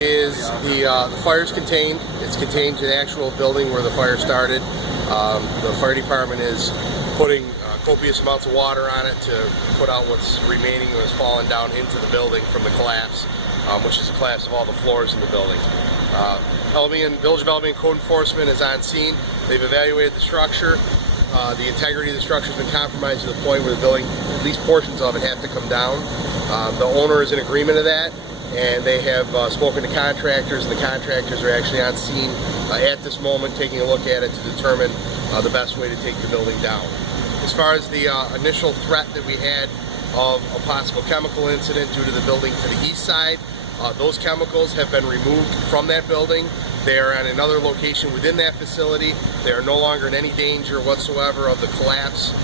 The fire's contained. It's contained to the actual building where the fire started. The fire department is putting copious amounts of water on it to put out what's remaining, what's fallen down into the building from the collapse, which is a collapse of all the floors in the building. Village of Albion Code Enforcement is on scene. They've evaluated the structure. The integrity of the structure has been compromised to the point where the building, at least portions of it, have to come down. The owner is in agreement of that, and they have spoken to contractors, and the contractors are actually on scene at this moment taking a look at it to determine the best way to take the building down. As far as the initial threat that we had of a possible chemical incident due to the building to the east side, those chemicals have been removed from that building. They are at another location within that facility. They are no longer in any danger whatsoever of the collapse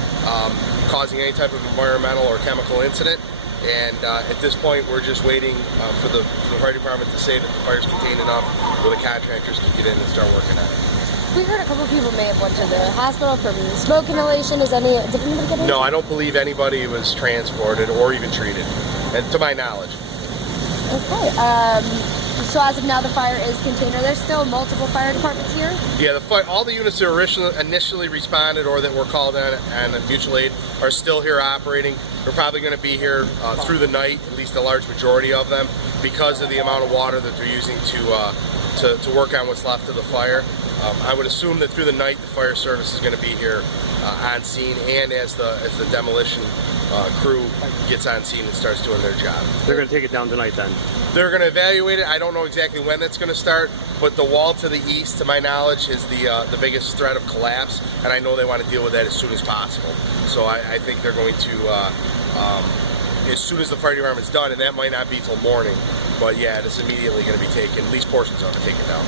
causing any type of environmental or chemical incident. And at this point, we're just waiting for the fire department to say that the fire's contained enough where the contractors can get in and start working on it. We heard a couple of people may have went to the hospital from smoke inhalation. Did anybody get anything? No, I don't believe anybody was transported or even treated, and to my knowledge. Okay. So as of now, the fire is contained. Are there still multiple fire departments here? Yeah, all the units that initially responded or that were called in and mutual aid are still here operating. They're probably going to be here through the night, at least a large majority of them, because of the amount of water that they're using to work on what's left of the fire. I would assume that through the night the fire service is going to be here on scene, and as the demolition crew gets on scene and starts doing their job. They're going to take it down tonight then? They're going to evaluate it. I don't know exactly when that's going to start, but the wall to the east, to my knowledge, is the biggest threat of collapse, and I know they want to deal with that as soon as possible. So I think they're going to, as soon as the fire department's done, and that might not be till morning, but yeah, it's immediately going to be taken, at least portions of it taken down.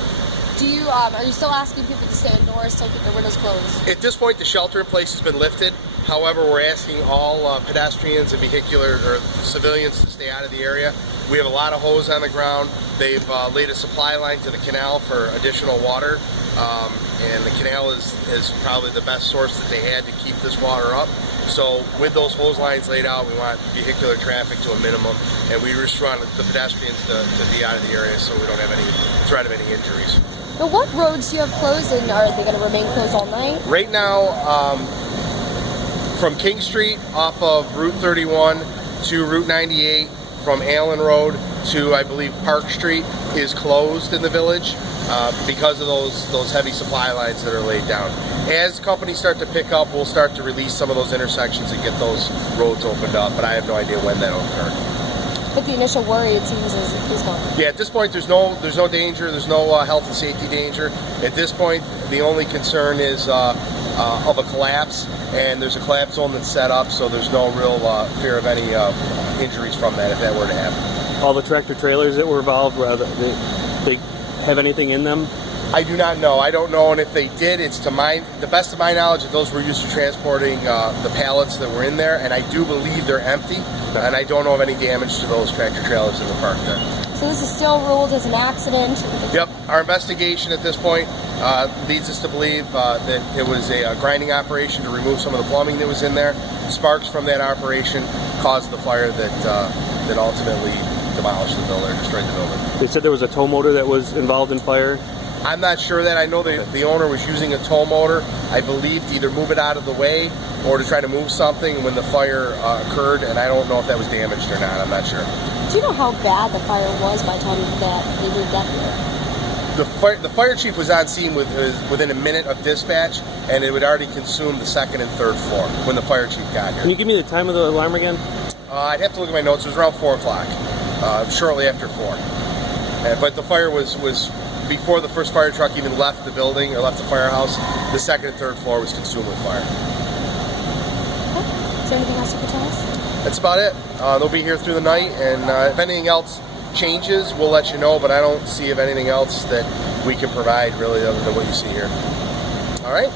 Are you still asking people to stay indoors, still keep their windows closed? At this point, the shelter in place has been lifted. However, we're asking all pedestrians and vehicular or civilians to stay out of the area. We have a lot of hose on the ground. They've laid a supply line to the canal for additional water, and the canal is probably the best source that they had to keep this water up. So with those hose lines laid out, we want vehicular traffic to a minimum, and we just want the pedestrians to be out of the area so we don't have any threat of any injuries. Now, what roads do you have closed, and are they going to remain closed all night? Right now, from King Street off of Route 31 to Route 98, from Allen Road to, I believe, Park Street is closed in the village because of those heavy supply lines that are laid down. As companies start to pick up, we'll start to release some of those intersections and get those roads opened up, but I have no idea when that'll occur. But the initial worry, it seems, is gone. Yeah, at this point, there's no danger. There's no health and safety danger. At this point, the only concern is of a collapse, and there's a collapse zone that's set up, so there's no real fear of any injuries from that if that were to happen. All the tractor trailers that were involved, they have anything in them? I do not know. I don't know, and if they did, it's to the best of my knowledge that those were used for transporting the pallets that were in there, and I do believe they're empty, and I don't know of any damage to those tractor trailers in the park there. So this is still ruled as an accident? Yep. Our investigation at this point leads us to believe that it was a grinding operation to remove some of the plumbing that was in there. Sparks from that operation caused the fire that ultimately demolished the building, or destroyed the building. They said there was a tow motor that was involved in fire? I'm not sure that. I know the owner was using a tow motor, I believe, to either move it out of the way or to try to move something when the fire occurred, and I don't know if that was damaged or not. I'm not sure. Do you know how bad the fire was by the time that they moved that here? The fire chief was on scene within a minute of dispatch, and it would already consume the second and third floor when the fire chief got here. Can you give me the time of the alarm again? I'd have to look at my notes. It was around 4 o'clock, shortly after 4. But the fire was before the first fire truck even left the building or left the firehouse. The second and third floor was consumed with fire. Okay. Is there anything else you can tell us? That's about it. They'll be here through the night, and if anything else changes, we'll let you know, but I don't see of anything else that we can provide really other than what you see here. All right?